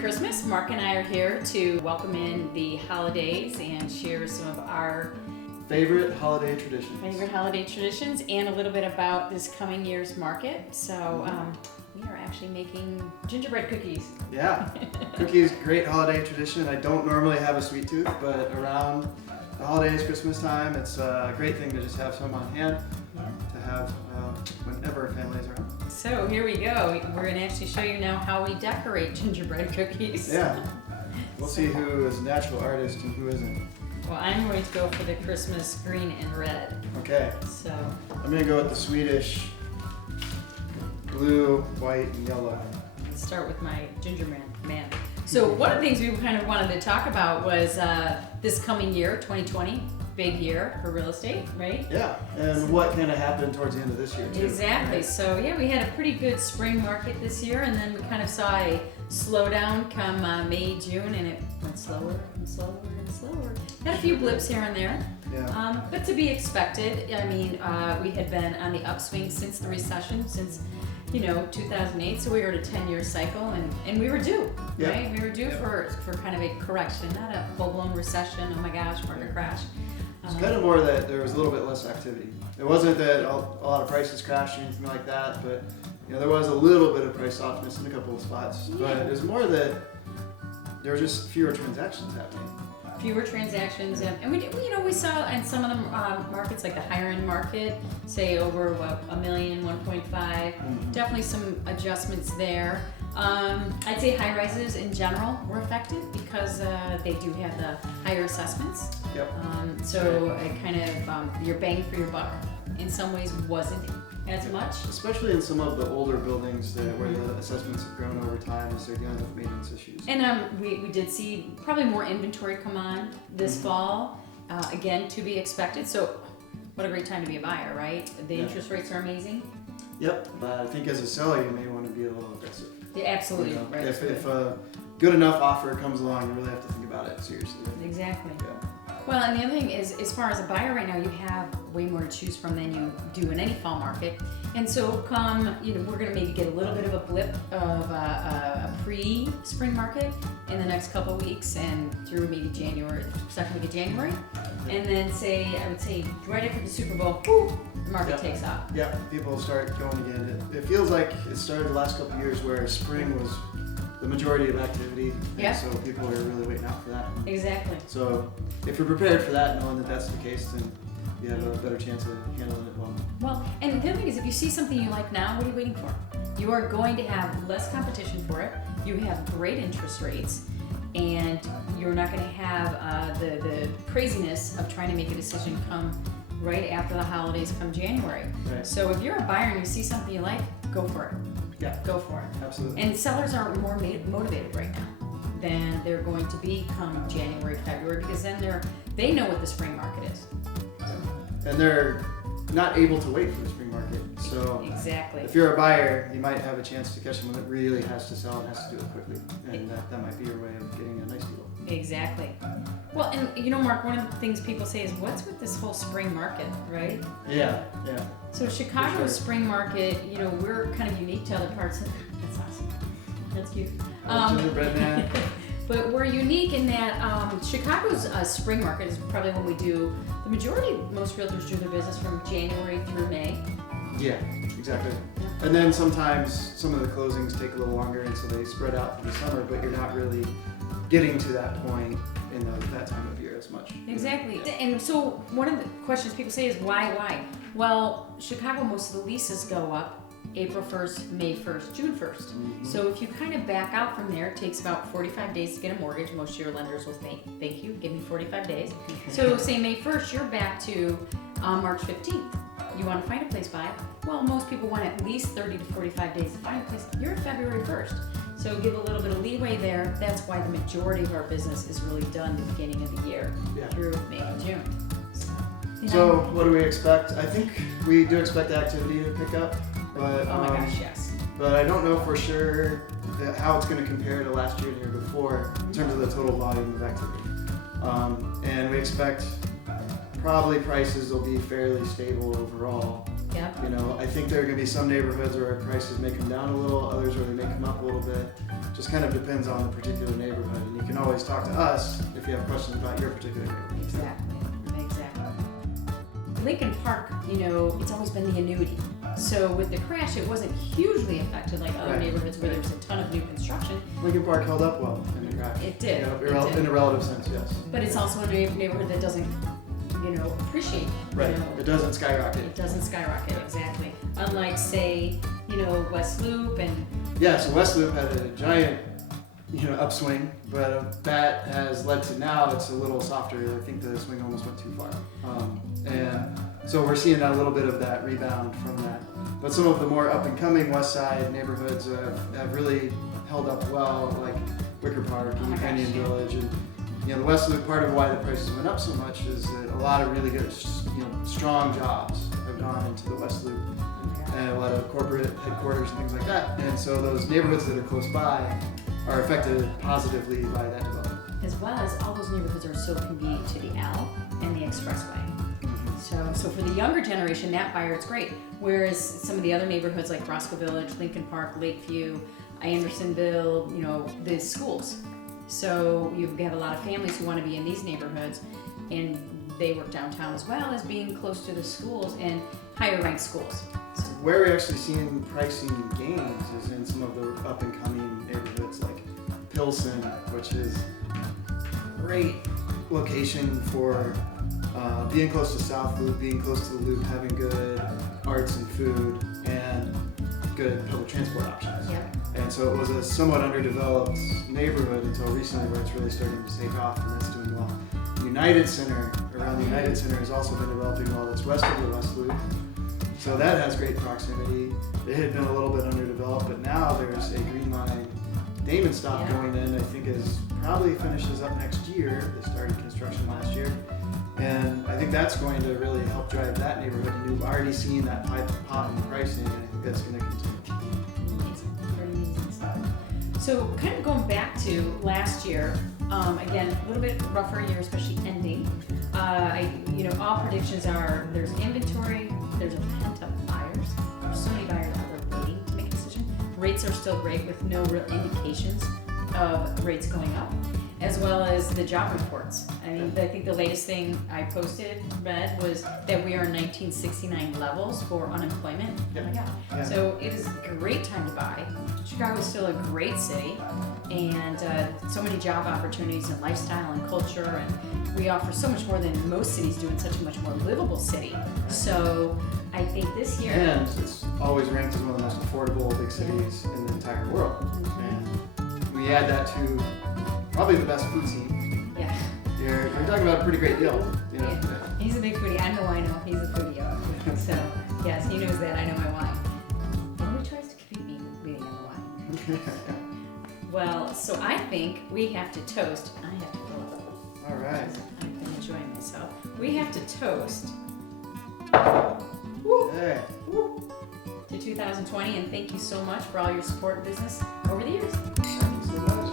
Christmas. Mark and I are here to welcome in the holidays and share some of our favorite holiday traditions and a little bit about this coming year's market. So we are actually making gingerbread cookies. Yeah, cookies, great holiday tradition. I don't normally have a sweet tooth, but around the holidays, Christmas time, it's a great thing to just have some on hand to have whenever families are around. So here we go. We're going to actually show you now how we decorate gingerbread cookies. Yeah, we'll see who is a natural artist and who isn't. Well, I'm going to go for the Christmas green and red. Okay. So I'm going to go with the Swedish blue, white, and yellow. Let's start with my gingerbread man. So one of the things we kind of wanted to talk about was this coming year, 2020, big year for real estate, right? Yeah, and what kind of happened towards the end of this year too. Exactly. Right? So yeah, we had a pretty good spring market this year, and then we kind of saw a slowdown come May, June, and it went slower and slower and slower. Had a few blips here and there, but to be expected. I mean, we had been on the upswing since the recession, since 2008. So we were at a 10-year cycle, and we were due, right? We were due for kind of a correction, not a full-blown recession. Oh my gosh, market crash. It's kind of more that there was a little bit less activity. It wasn't that a lot of prices crashed or anything like that, but there was a little bit of price softness in a couple of spots. But it was more that there were just fewer transactions happening. Fewer transactions, and we saw in some of the markets, like the higher end market, say over $1 million, 1.5. Definitely some adjustments there. I'd say high rises in general were affected because they do have the higher assessments. Yep. So it kind of your bang for your buck in some ways wasn't as much. Especially in some of the older buildings where the assessments have grown over time as they're dealing with maintenance issues. And we did see probably more inventory come on this fall, again, to be expected. So what a great time to be a buyer, right? The interest rates are amazing. Yep, but I think as a seller you may want to be a little aggressive. Yeah, absolutely. Right. If a good enough offer comes along, you really have to think about it seriously. Exactly. Yeah. Well, and the other thing is, as far as a buyer right now, you have way more to choose from than you do in any fall market. And so we're going to maybe get a little bit of a blip of a pre-spring market in the next couple of weeks and through maybe January, second week of January. And then I would say right after the Super Bowl, the market takes off. Yeah, people start going again. It feels like it started the last couple of years where spring was the majority of activity. Yeah. So people are really waiting out for that. Exactly. So if you're prepared for that, knowing that that's the case, then you have a better chance of handling it well. Well, and the other thing is, if you see something you like now, what are you waiting for? You are going to have less competition for it. You have great interest rates, and you're not going to have the craziness of trying to make a decision come right after the holidays come January. Right. So if you're a buyer and you see something you like, go for it. Yeah. Go for it. Absolutely. And sellers are more motivated right now than they're going to be come January, February, because then they know what the spring market is. And they're not able to wait for the spring market. So exactly. If you're a buyer, you might have a chance to catch someone that really has to sell and has to do it quickly. And that might be your way of getting a nice deal. Exactly. Well, and Mark, one of the things people say is, what's with this whole spring market, right? Yeah. So Chicago's spring market, we're kind of unique to other parts. That's awesome. That's cute. Gingerbread man. But we're unique in that Chicago's spring market is probably when we do, the majority, most realtors do their business from January through May. Yeah, exactly. And then sometimes some of the closings take a little longer, and so they spread out through the summer, but you're not really getting to that point in that time of year as much. Exactly. And so one of the questions people say is, why? Well, Chicago, most of the leases go up April 1st, May 1st, June 1st. Mm-hmm. So if you kind of back out from there, it takes about 45 days to get a mortgage. Most of your lenders will say, thank you, give me 45 days. So say May 1st, you're back to March 15th. You want to find a place by? Well, most people want at least 30 to 45 days to find a place. You're at February 1st. So give a little bit of leeway there. That's why the majority of our business is really done at the beginning of the year through May and June. So what do we expect? I think we do expect activity to pick up. But, oh my gosh, yes. But I don't know for sure how it's going to compare to last year and the year before in terms of the total volume of activity. And we expect probably prices will be fairly stable overall. Yep. You know, I think there are going to be some neighborhoods where prices may come down a little, others where they may come up a little bit. Just kind of depends on the particular neighborhood. And you can always talk to us if you have questions about your particular neighborhood. Exactly. Lincoln Park, you know, it's always been the annuity. So with the crash, it wasn't hugely affected like other Right. neighborhoods where there was a ton of new construction. Lincoln Park held up well in the crash. It did. In a relative sense, yes. But it's also a neighborhood that doesn't, you know, appreciate. Right. You know, It doesn't skyrocket. it doesn't skyrocket, exactly. Unlike, say, you know, West Loop and Yeah, so West Loop had a giant, you know, upswing, but that has led to now it's a little softer. I think the swing almost went too far. And so we're seeing a little bit of that rebound from that. But some of the more up and coming West Side neighborhoods have really held up well, like Wicker Park Oh my and Canyon gosh, yeah. Village. And, you know, the West Loop, part of why the prices went up so much is that a lot of really good, you know, strong jobs have gone into the West Loop. And a lot of corporate headquarters and things like that. And so those neighborhoods that are close by are affected positively by that development. as well as all those neighborhoods are so convenient to the L and the expressway. So for the younger generation, that buyer, it's great. Whereas some of the other neighborhoods like Roscoe Village, Lincoln Park, Lakeview, Andersonville, you know, the schools. So you have a lot of families who want to be in these neighborhoods, and they work downtown as well as being close to the schools and higher ranked schools. Where we're actually seeing pricing gains is in some of the up and coming neighborhoods like Pilsen, which is a great location for being close to South Loop, being close to the Loop, having good arts and food, and good public transport options. Yep. And so it was a somewhat underdeveloped neighborhood until recently where it's really starting to take off, and that's doing well. United Center, around the United Center, has also been developing well. That's west of the West Loop. So that has great proximity. It had been a little bit underdeveloped, but now there's a Green Line Damon stop Yeah. going in, I think is probably finishes up next year. They started construction last year. And I think that's going to really help drive that neighborhood. And we've already seen that pop in pricing, and I think that's going to continue. Amazing, pretty amazing stuff. So kind of going back to last year, again, a little bit rougher year, especially ending. All predictions are there's inventory, there's a pent-up buyers. There's so many buyers out there waiting to make a decision. Rates are still great with no real indications of rates going up, as well as the job reports. I mean, I think the latest thing I read was that we are in 1969 levels for unemployment. Oh my God. Yeah. So it is a great time to buy. Chicago is still a great city, and so many job opportunities and lifestyle and culture, and we offer so much more than most cities do in such a much more livable city. So I think this year. And it's always ranked as one of the most affordable big cities in the entire world. And we add that to probably the best food scene. Yeah. You're talking about a pretty great deal. You know? Yeah. He's a big foodie. I know. He's a foodie. So yes, he knows that. I know my wine. Nobody tries to compete me with being in the wine. Well, so I think we have to toast. I have to fill up. All right. I've been enjoying myself. We have to toast Hey. to 2020, and thank you so much for all your support in business over the years. Thank you so much.